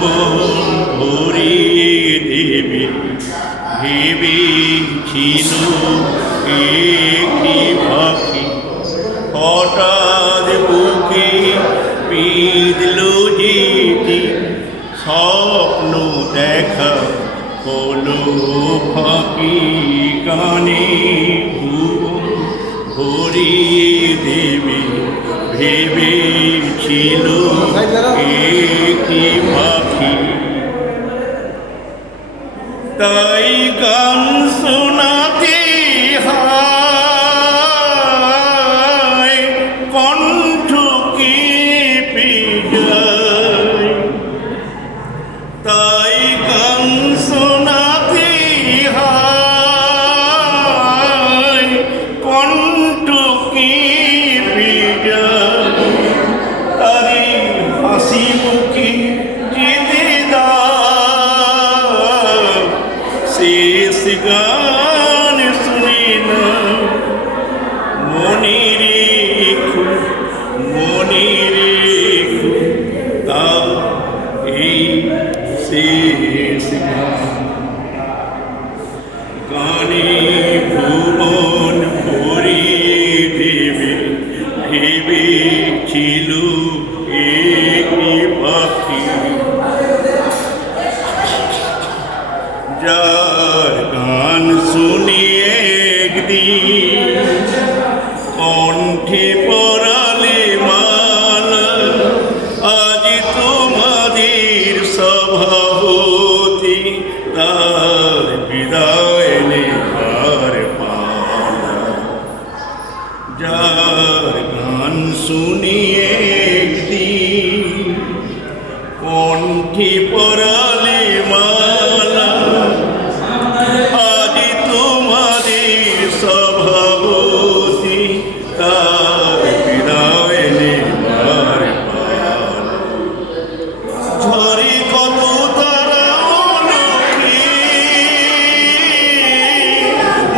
ভুবন ভরিয়ে দেবে ভেবেছিল একটি পাখি হঠাৎ বুকে বিঁধল যেটি স্বপ্ন দেখা হলো ফাঁকি কানে ভুবন ভরিয়ে দেবে ভেবেছিল একটি পাখি। তাই গান শোনাতে হয় কণ্ঠ কেঁপে যায়। তাই গান শোনাতে হয় কণ্ঠ কেঁপে যায়। তারে হাসি মুখে যেতে দাও শেষ গান শুনে না। মনে রেখো তাও এই শেষ গানে ভুবন ভরিয়ে দেবে ভেবেছিল একটি পাখি। যার গান শুনিয়ে একদিন কণ্ঠে পরালে মালা আজ তোমাদের সভাপতি তার বিদায় নেবার পালা। যার গান শুনিয়ে একদিন কণ্ঠে পরালে মালা আজ তোমাদের সভাপতি তার বিদায় নেবার পালা। ঝরে কত তারা অনখে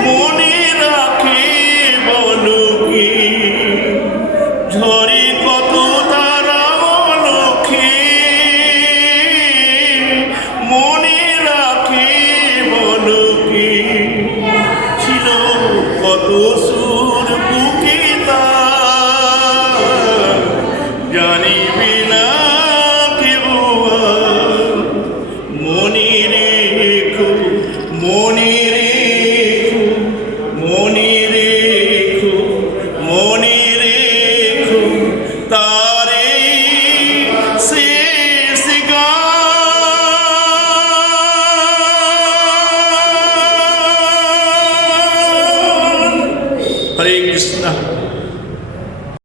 মনে রাখে বলো কি। ঝরে কত তারা অনখে মনে রাখে বলো কি। ছিল কত সুর বুকে তার জানিবে না কেউ। মনে রেখো তারে শেষ গান। হরে কৃষ্ণ।